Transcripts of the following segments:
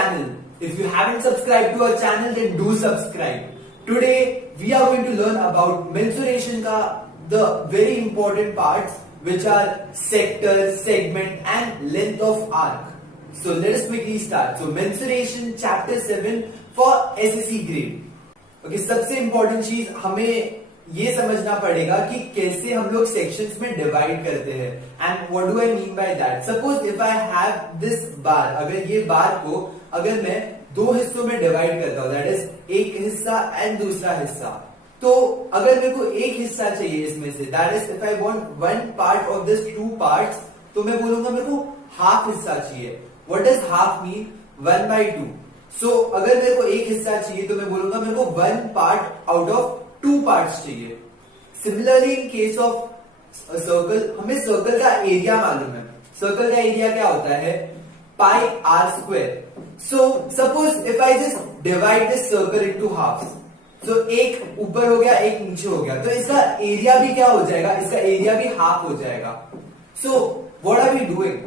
channel. If you haven't subscribed to our channel, then do subscribe. Today we are going to learn about mensuration का the very important parts which are sector, segment and length of arc. So let us quickly start. So mensuration chapter 7 for SSC grade. Okay, सबसे important चीज हमें ये समझना पड़ेगा कि कैसे हम लोग सेक्शंस में डिवाइड करते हैं. And what do I mean by that? Suppose if I have this bar, अगर ये बार को अगर मैं दो हिस्सों में डिवाइड करता हूं, दैट इज एक हिस्सा एंड दूसरा हिस्सा, तो अगर मेरे को एक हिस्सा चाहिए इसमें से, that is if I want one part of this two parts, तो मैं बोलूंगा मेरे को हाफ हिस्सा चाहिए. What does half mean? 1/2. सो अगर मेरे को एक हिस्सा चाहिए तो मैं बोलूंगा मेरे को one part out of two parts चाहिए. Similarly in case of circle, हमें सर्कल का एरिया मालूम है. सर्कल का एरिया क्या होता है? Pi are square. So suppose if I just divide this circle into halves, so एक ऊपर हो गया एक नीचे हो गया, तो इसका एरिया भी क्या हो जाएगा? इसका एरिया भी हाफ हो जाएगा. So what are we doing?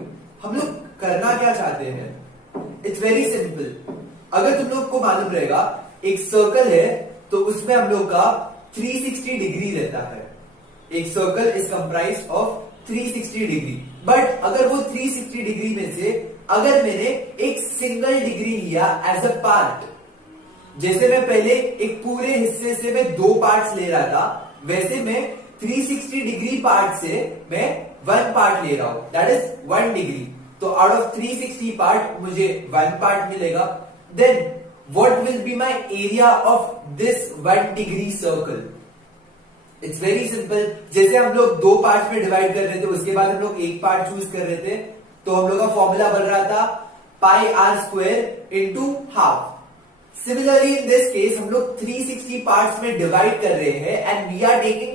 हम लोग करना क्या चाहते हैं? It's very simple. अगर तुम लोग को मालूम रहेगा एक सर्कल है तो उसमें हम लोग का 360 डिग्री रहता है. एक circle is comprised of 360 degree. But अगर वो 360 डिग्री में से अगर मैंने एक सिंगल डिग्री लिया एज अ पार्ट, जैसे मैं पहले एक पूरे हिस्से से मैं दो पार्ट्स ले रहा था, वैसे मैं 360 डिग्री पार्ट से मैं वन पार्ट ले रहा हूं, दैट इज 1 डिग्री. तो आउट ऑफ 360 पार्ट मुझे वन पार्ट मिलेगा. Then what will be my area of this 1 degree circle? It's very simple. जैसे हम लोग दो पार्ट्स में डिवाइड कर रहे थे, उसके बाद हम लोग एक पार्ट चूज कर रहे थे, तो हम लोग का फॉर्मूला बन रहा था pi are square into half. Similarly in this case हम लोग 360 पार्ट्स में डिवाइड कर रहे हैं and we are taking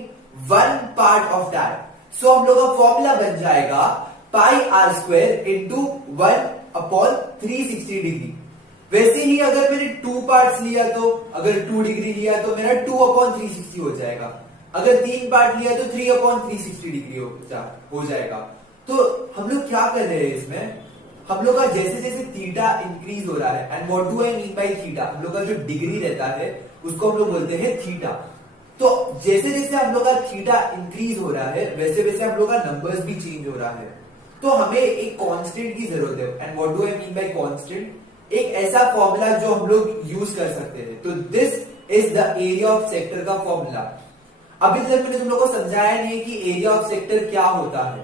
one part of that. So हम लोग का फॉर्मूला बन जाएगा pi are square into 1/360 degree. वैसे ही अगर मैंने टू पार्ट्स लिया, तो अगर 2 डिग्री लिया तो मेरा 2/360 हो जाएगा. अगर 3 पार्ट लिया तो 3/360 डिग्री हो जाएगा. तो हम लोग क्या कर रहे हैं इसमें? हम लोग का जैसे जैसे थीटा इंक्रीज हो रहा है, and what do I mean by theta? हम लोग का जो डिग्री रहता है उसको हम लोग बोलते हैं थीटा. तो जैसे जैसे हम लोग का थीटा इंक्रीज हो रहा है वैसे वैसे हम लोग का नंबर्स भी चेंज हो रहा है. तो हमें एक कांस्टेंट की जरूरत है. And what do I mean bye constant? एक ऐसा फॉर्मूला जो हम लोग यूज कर सकते हैं. तो this is the area of sector का फॉर्मूला. अभी तक मैंने तुम लोग को समझाया नहीं कि एरिया ऑफ सेक्टर क्या होता है.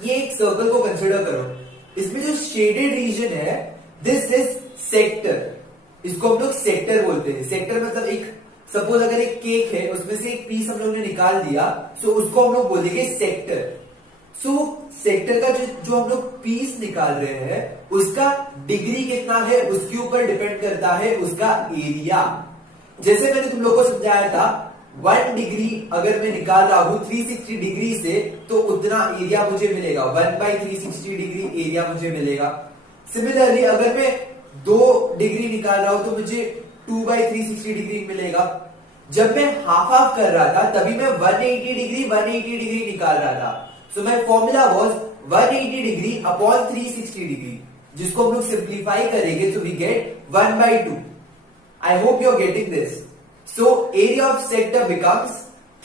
ये एक सर्कल को कंसिडर करो, इसमें जो शेडेड रीजन है दिस इज सेक्टर. इसको हम लोग सेक्टर बोलते हैं. सेक्टर मतलब एक, सपोज अगर एक केक है उसमें से एक पीस हम लोग ने निकाल दिया, तो उसको हम लोग बोलेंगे सेक्टर. सो सेक्टर का जो हम लोग पीस निकाल रहे हैं उसका डिग्री कितना है उसके ऊपर डिपेंड करता है उसका एरिया. जैसे मैंने तुम लोग को समझाया था 1 डिग्री अगर मैं निकाल रहा हूं 360 डिग्री से, तो उतना एरिया मुझे मिलेगा. 1/360 डिग्री एरिया मुझे मिलेगा. सिमिलरली अगर मैं 2 डिग्री निकाल रहा हूं तो मुझे 2/360 डिग्री मिलेगा. जब मैं हाफ हाफ कर रहा था तभी मैं 180 डिग्री निकाल रहा था. So my formula was 180 degree upon 360 degree, जिसको हम लोग सिंप्लीफाई करेंगे तो we get 1/2. I hope you're getting this. So area of sector becomes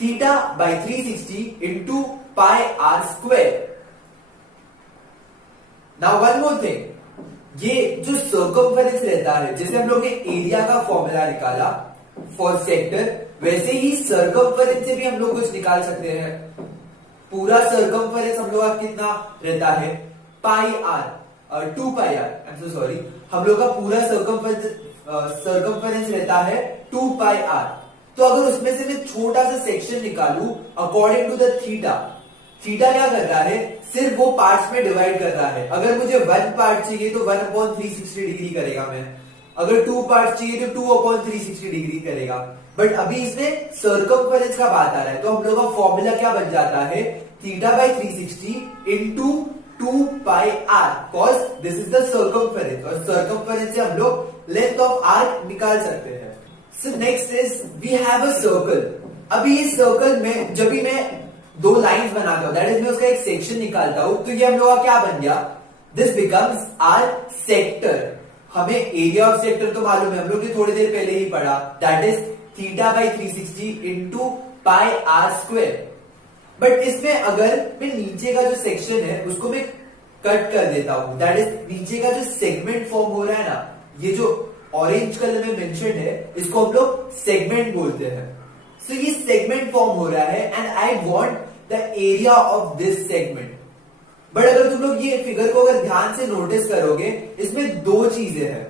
theta by 360 into pi r square. Now one more thing, ये जो circumference रहता है, जैसे हम लोग ने एरिया का फॉर्मूला निकाला फॉर सेक्टर, वैसे ही सर्कमफरेंस से भी हम लोग कुछ निकाल सकते हैं. पूरा सर्कमफरेंस हम लोग का कितना रहता है? Pi r, 2 pi r, I am so sorry. हम लोग का पूरा सर्कमफरेंस रहता है 2 पाई आर. तो अगर उसमें से मैं छोटा सा सेक्शन निकालू according to the theta, theta क्या कर रहा है? सिर्फ वो पार्ट्स में डिवाइड कर रहा है. अगर मुझे 1 पार्ट चाहिए तो 1/360 डिग्री करेगा मैं. अगर 2 पार्ट चाहिए तो 2/360 डिग्री करेगा. बट अभी इसमें सर्कमफरेंस का बात आ रहा है, तो हम लोग का फॉर्मूला क्या बन जाता है? Theta by 360 into 2 pi R, cause this is the circumference, और सर्कमफरेंस से हम लोग लेंथ ऑफ आर्क निकाल सकते हैं. So next is we have a circle. अभी इस सर्कल में जब भी मैं 2 लाइंस बनाता हूं, दैट इज मैं उसका एक सेक्शन निकालता हूं, तो ये हम लोग का क्या बन गया? This becomes our sector. हमें एरिया ऑफ सेक्टर तो मालूम है, हम लोग ने थोड़ी देर पहले ही पढ़ा, that is theta by 360 into pi are square. But इसमें अगर मैं नीचे का जो सेक्शन है उसको मैं कट कर देता हूं, दैट इज नीचे का जो सेगमेंट फॉर्म हो रहा है ना, ये जो ऑरेंज कलर में मेंशन्ड है इसको हम लोग सेगमेंट बोलते हैं। सो ये सेगमेंट फॉर्म हो रहा है and I want the area of this segment. But अगर तुम लोग ये फिगर को अगर ध्यान से नोटिस करोगे, इसमें दो चीजें हैं।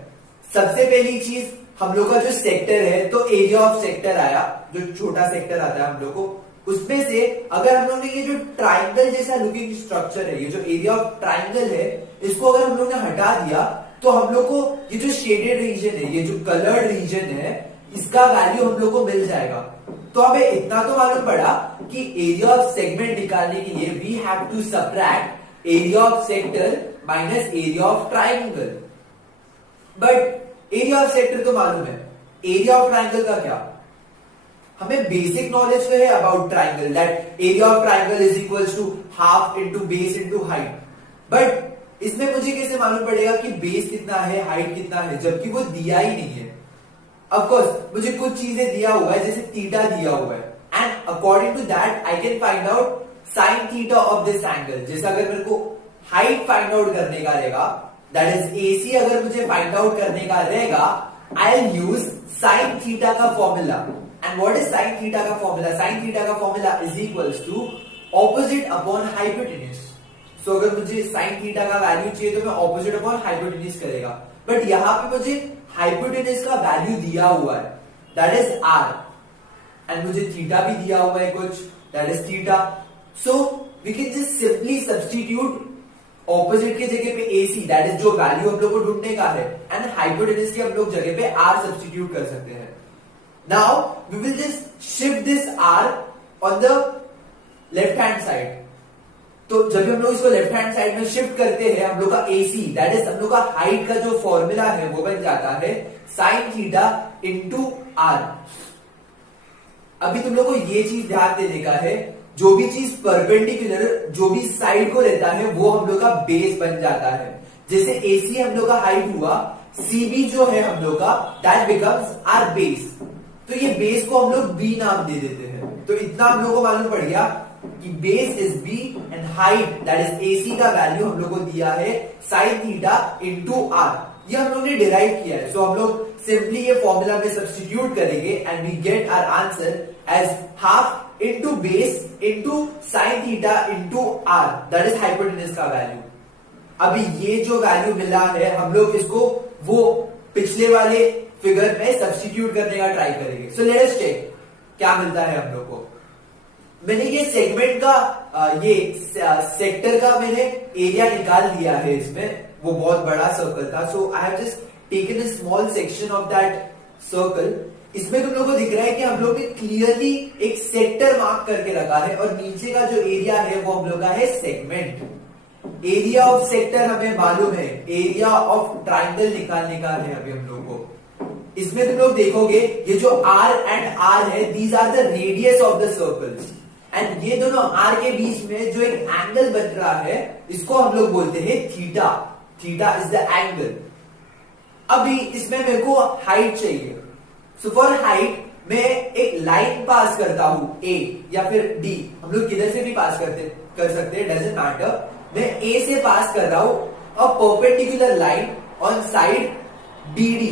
सबसे पहली चीज, हम लोग का जो सेक्टर है तो एरिया ऑफ सेक्टर आया, जो छोटा सेक्टर आता है हम लोग को, उसमें से अगर हम लोग ने ये जो ट्राइंगल जैसा लुकिंग स्ट्रक्चर है, ये जो एरिया ऑफ ट्राइंगल है, इसको अगर हम लोग ने हटा दिया तो हम लोग को ये जो शेडेड रीजन है, ये जो कलर्ड रीजन है, इसका वैल्यू हम लोग को मिल जाएगा। तो हमें इतना तो मालूम पड़ा कि एरिया ऑफ सेगमेंट निकालने के लिए we have to subtract area of sector minus area of triangle. But area of sector तो मालूम है, एरिया ऑफ ट्राइंगल का क्या? हमें बेसिक नॉलेज तो है about triangle, that area of triangle is equals to half into base into height. But इसमें मुझे कैसे मालूम पड़ेगा कि बेस कितना है, हाइट कितना है, जबकि वो दिया ही नहीं है। ऑफ कोर्स मुझे कुछ चीजें दिया हुआ है, जैसे थीटा दिया हुआ है, and according to that I can find out sine theta of this angle. जैसे अगर मेरे को हाइट फाइंड आउट करने का रहेगा, दैट इज एसी, अगर मुझे फाइंड आउट करने का रहेगा, I will use sine theta का formula. And what is sine theta का फॉर्मूला? साइन थीटा का formula is equals to opposite upon hypotenuse. So अगर मुझे साइन थीटा का वैल्यू चाहिए तो मैं ऑपोजिट अपॉन हाइपोटेन्यूज करेगा। बट यहां पे मुझे हाइपोटेन्यूज का वैल्यू दिया हुआ है, दैट इज आर, एंड मुझे थीटा भी दिया हुआ है कुछ, that is theta. So we can just simply substitute opposite की जगह पे एसी, दैट इज जो वैल्यू हम लोग को ढूंढने का है, एंड हाइपोटेन्यूज की हम लोग जगह पे आर सब्स्टिट्यूट कर सकते हैं। Now we will just shift this R on the left hand side. तो जब हम लोग इसको लेफ्ट हैंड साइड में शिफ्ट करते हैं, हम लोग का एसी, दैट इज हम लोग का हाइट का जो फॉर्मूला है वो बन जाता है साइन थीटा इंटू आर। अभी तुम लोग को ये चीज ध्यान देने का है, जो भी चीज परपेंडिकुलर, जो भी साइड को रहता है, वो हम लोग का बेस बन जाता है। जैसे एसी हम लोग का हाइट हुआ, सीबी जो है हम लोग का, दैट बिकम्स आर बेस। तो ये बेस को हम लोग बी नाम दे देते हैं। तो इतना हम लोग को मालूम पड़ गया कि base is B and height, that is AC का वैल्यू हम लोग को दिया है साइन थीटा इंटू आर। ये हम लोग ने डिराइव किया है। सो हम लोग सिंपली ये फॉर्मूला में सब्स्टिट्यूट करेंगे and we get our answer as half into base into sine theta into R, that is hypotenuse का वैल्यू। अभी ये जो वैल्यू मिला है, हम लोग इसको वो पिछले वाले फिगर में सब्स्टिट्यूट करने का ट्राई करेंगे। सो लेट अस चेक क्या मिलता है हम लोग को। मैंने ये सेगमेंट का ये सेक्टर का मैंने एरिया निकाल दिया है, इसमें वो बहुत बड़ा सर्कल था। So I have just taken a small section of that circle. इसमें तुम लोग को दिख रहा है कि हम लोग ने क्लियरली एक सेक्टर मार्क करके रखा है, और नीचे का जो एरिया है वो हम लोग का है सेगमेंट। एरिया ऑफ सेक्टर हमें मालूम है, एरिया ऑफ ट्राइंगल निकालने का है अभी हम लोग को। इसमें तुम लोग देखोगे ये जो R एंड R है, these are the radius of the circles, and ये दोनों R के बीच में जो एक एंगल बन रहा है, इसको हम लोग बोलते हैं theta. Theta is the angle. अभी इसमें मेरे को हाइट चाहिए। सो फॉर हाइट मैं एक लाइन पास करता हूं, A या फिर D, हम लोग किधर से भी पास कर सकते हैं, डजंट मैटर। मैं A से पास कर रहा हूं a perpendicular line on side BD।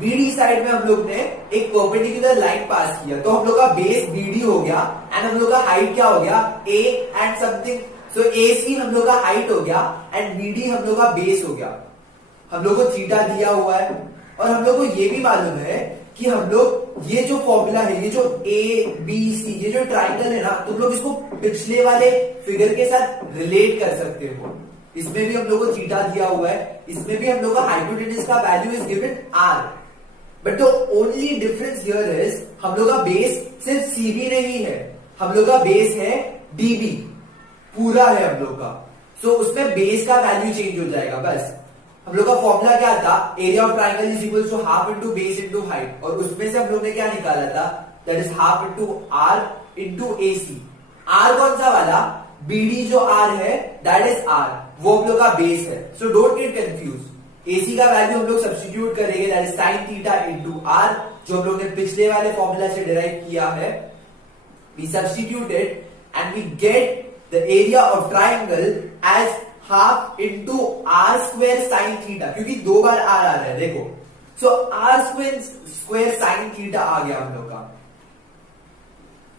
BD side में हम लोग ने एक परपेंडिकुलर लाइन पास किया, तो हम लोग का बेस BD हो गया, एंड हम लोग का हाइट क्या हो गया, A and something. So AC हम लोग का हाइट हो गया, एंड BD हम लोग का बेस हो गया। हम लोग को थीटा दिया हुआ है, और हम लोग को ये भी मालूम है कि हम लोग ये जो फॉर्मूला है, ये जो ABC, ये जो ट्राइंगल है ना, तुम लोग इसको पिछले वाले फिगर के साथ रिलेट कर सकते हो। इसमें भी हम लोग को थीटा दिया हुआ है, इसमें भी हम लोग का हाइपोटेन्यूज का value is given R। But the only difference here is, हम लोग का बेस सिर्फ CB नहीं है, हम लोग का बेस है DB, पूरा है हम लोग का। सो उसमें बेस का वैल्यू चेंज हो जाएगा बस। हम लोग का फॉर्मूला क्या था, area of triangle is equal to half into base into height, और उसमें से हम लोग ने क्या निकाला था, that is half into R into AC। R कौन सा वाला, BD जो R है, दैट इज R, वो हम लोग का बेस है। So don't get confuse. AC का वैल्यू हम लोग सब्स्टिट्यूट करेंगे, that is sin theta into r, जो हम लोग ने पिछले वाले फॉर्मूला से डिराइव किया है. We substitute it and we get the area of triangle as half into r square sin theta, क्योंकि दो बार r आ रहा है देखो. So r square sin theta आ गया हम लोग का.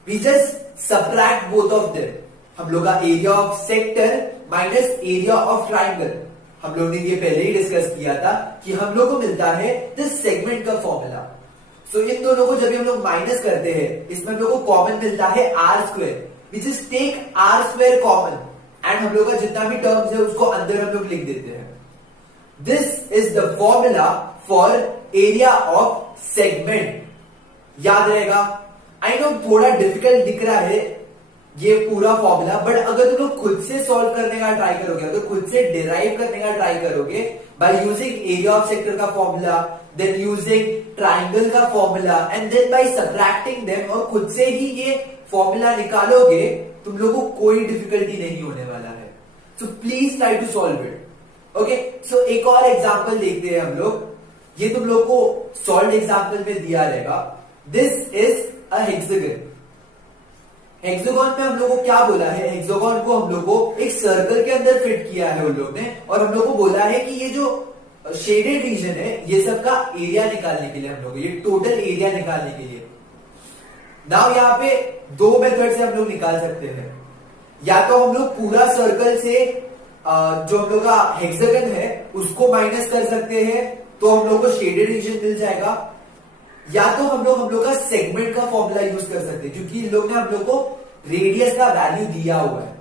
We just subtract both of them. हम लोग का area of sector minus area of triangle, हम लोग ने ये पहले ही डिस्कस किया था कि हम लोग को मिलता है दिस सेगमेंट का फॉर्मूला. सो इन दोनों को जब हम लोग माइनस करते हैं, इसमें हम लोग को कॉमन मिलता है R square. We just take R square common and हम लोग का जितना भी टर्म्स है उसको अंदर हम लोग लिख देते हैं. This is the formula for area of segment. याद रहेगा. आई नो थोड़ा डिफिकल्ट दिख रहा है ये पूरा फॉर्मूला, बट अगर तुम लोग खुद से सॉल्व करने का ट्राई करोगे, अगर खुद से डिराइव करने का ट्राई करोगे by using area of sector का फॉर्मूला, देन यूजिंग ट्राइंगल का formula and then by subtracting them, और खुद से ही ये फॉर्मूला निकालोगे, तुम लोगों को कोई डिफिकल्टी नहीं होने वाला है. So please try to solve it. Okay, so एक और एग्जाम्पल देखते हैं हम लोग. ये तुम लोग को सॉल्व एग्जाम्पल में दिया रहेगा. This is a hexagon. Hexagon में हम लोग को क्या बोला है, हेक्सागन को हम लोग को एक सर्कल के अंदर फिट किया है उन लोग ने, और हम लोग को बोला है कि ये जो शेडेड रीजन है ये सब का एरिया निकालने के लिए, हम लोग ये टोटल एरिया निकालने के लिए. नाउ यहाँ पे दो मेथड से हम लोग निकाल सकते हैं. या तो हम लोग पूरा सर्कल से जो हम लोग का हेक्सागन है उसको माइनस कर सकते हैं, तो हम लोग को शेडेड रीजन मिल जाएगा. या तो हम लोग का सेगमेंट का फॉर्मूला यूज कर सकते हैं, क्योंकि इन लोग ने हम लोग को रेडियस का वैल्यू दिया हुआ है.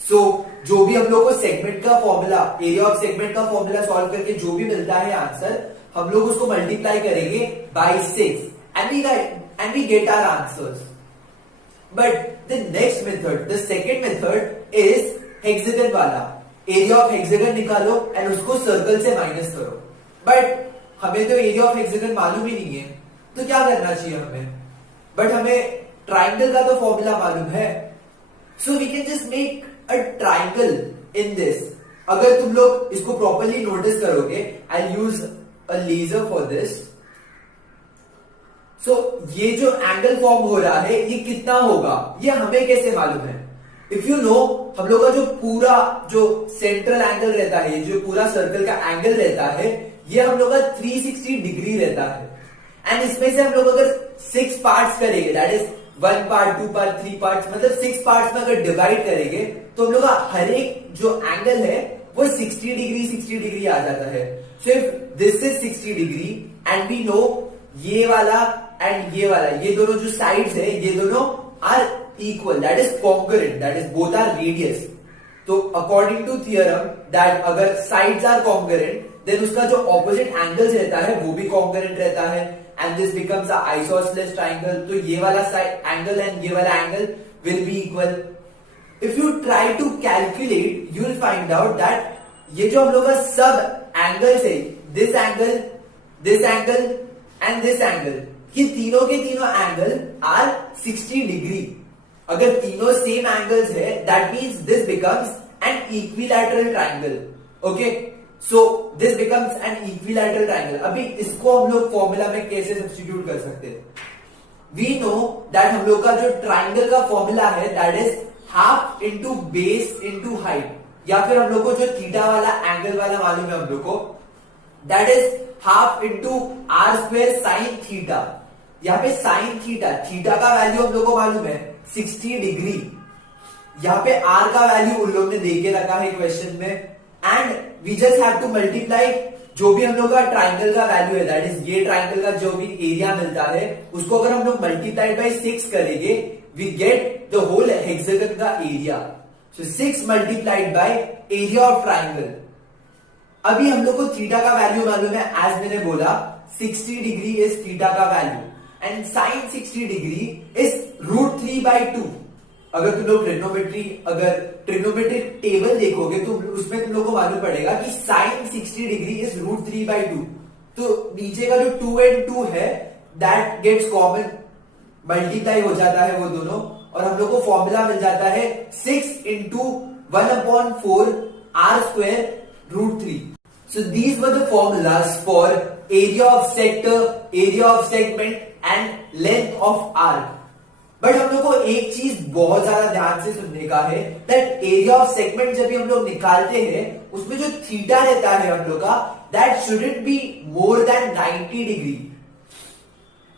सो जो भी हम लोग को सेगमेंट का फॉर्मूला, एरिया ऑफ सेगमेंट का फॉर्मूला सॉल्व करके जो भी मिलता है आंसर, हम लोग उसको मल्टीप्लाई करेंगे by 6 and we get our answers. But the next method, the second method is hexagon वाला. एरिया ऑफ हेक्सागन निकालो एंड उसको सर्कल से माइनस करो. बट हमें तो एरिया ऑफ हेक्सागन मालूम ही नहीं है, तो क्या करना चाहिए हमें. बट हमें ट्राइंगल का तो फॉर्मूला मालूम है, so we can just make a triangle in this. अगर तुम लोग इसको प्रॉपरली नोटिस करोगे, I use a laser for this. So ये जो एंगल फॉर्म हो रहा है ये कितना होगा, ये हमें कैसे मालूम है. इफ यू नो, हम लोग का जो पूरा जो सेंट्रल एंगल रहता है, जो पूरा सर्कल का एंगल रहता है, ये हम लोग का 360 डिग्री रहता है. एंड इसमें से हम लोग अगर 6 पार्ट्स करेंगे, that is 1 part, 2 part, 3 part, मतलब 6 पार्ट्स में अगर डिवाइड करेंगे, तो हम लोग का हर एक जो एंगल है वो 60 डिग्री आ जाता है. So if this is 60 degree and we know ये वाला एंड ये वाला, ये दोनों जो साइड्स है ये दोनों are equal, that is concurrent, that is both are radius. तो अकॉर्डिंग टू थियरम दैट अगर साइड्स आर कॉन्करेंट, देन उसका जो ऑपोजिट एंगल्स रहता है वो भी कॉन्करेंट रहता है, and this becomes a isosceles triangle. तो ये वाला साइड एंगल एंड ये वाला angle will be equal. If you try to calculate, you will find out that ये जो हम लोग का सब एंगल्स है, this angle and this angle, ये तीनों के तीनों एंगल आर 60 डिग्री. अगर तीनों सेम एंगल्स है, that means this becomes N equilateral triangle. Okay, so this becomes N equilateral triangle. अभी इसको हम लोग फॉर्मूला में कैसे सब्स्टिट्यूट कर सकते हैं. वी नो दैट हम लोग का जो ट्राइंगल का फॉर्मूला है that is half into base into height, या फिर हम लोग को जो थीटा वाला एंगल वाला मालूम है हम लोग को, that is half into R square sine theta. यहाँ पे साइन थीटा का वैल्यू हम लोग को मालूम है 60 डिग्री. यहाँ पे आर का वैल्यू उन लोग ने दे के रखा है क्वेश्चन में, and we just have to multiply जो भी हम लोग का ट्राइंगल का वैल्यू है, दैट इज ये ट्राइंगल का जो भी एरिया मिलता है उसको अगर हम लोग मल्टीप्लाई बाय 6 करेंगे, we get the whole hexagon का area. So 6 multiplied by area of triangle. अभी हम लोग को थीटा का वैल्यू मालूम है, एज मैंने बोला 60 डिग्री इज थीटा का value, and sine 60 degree is √3/2. अगर तुम लोग ट्रिग्नोमेट्रिक टेबल देखोगे तो उसमें तुम लोग को मालूम पड़ेगा कि साइन 60 डिग्री इज √3/2. तो नीचे का जो 2 and 2 है दैट गेट्स कॉमन, मल्टीप्लाई हो जाता है वो दोनों, और हम लोग को फॉर्मूला मिल जाता है 6 into 1/4 r² √3. So these were the formulas for area of sector, area of segment and length of arc. But हम लोग को एक चीज बहुत ज्यादा ध्यान से सुनने का है, दैट एरिया ऑफ सेगमेंट जब भी हम लोग निकालते हैं उसमें जो थीटा रहता है हम लोग का, that shouldn't be more than 90 degree.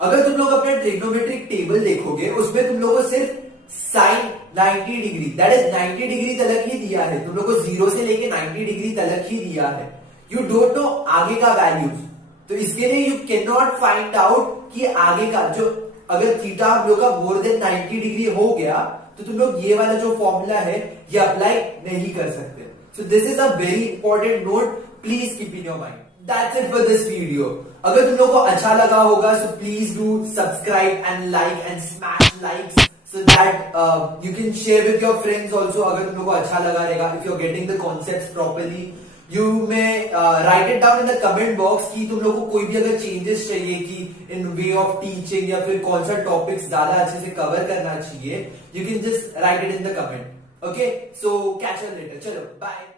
अगर तुम लोग अपना ट्रिग्नोमेट्रिक टेबल देखोगे उसमें तुम लोग को सिर्फ sine 90 degree, that is 90 degree तलक ही दिया है, तुम लोग को 0 से लेके 90 डिग्री तलक ही दिया है। यू डोंट नो आगे का वैल्यूज, तो इसके लिए you can not find out कि आगे का जो, अगर थीटा हम लोग का मोर देन 90 डिग्री हो गया तो तुम लोग ये वाला जो फॉर्मूला है ये अप्लाई नहीं कर सकते। So this is a very important note, please keep in your mind. That's it for this video. अगर तुम लोग को अच्छा लगा होगा so please do subscribe and like and smash likes so that you can share with your friends also अगर तुम लोग को अच्छा लगा रहेगा। if you're getting the concepts properly you may write it down in the comment box कि तुम लोग को कोई भी अगर changes चाहिए कि in way of teaching या फिर कौन सा topics ज्यादा अच्छे से cover करना चाहिए, you can just write it in the comment. Okay, so catch you later. चलो bye.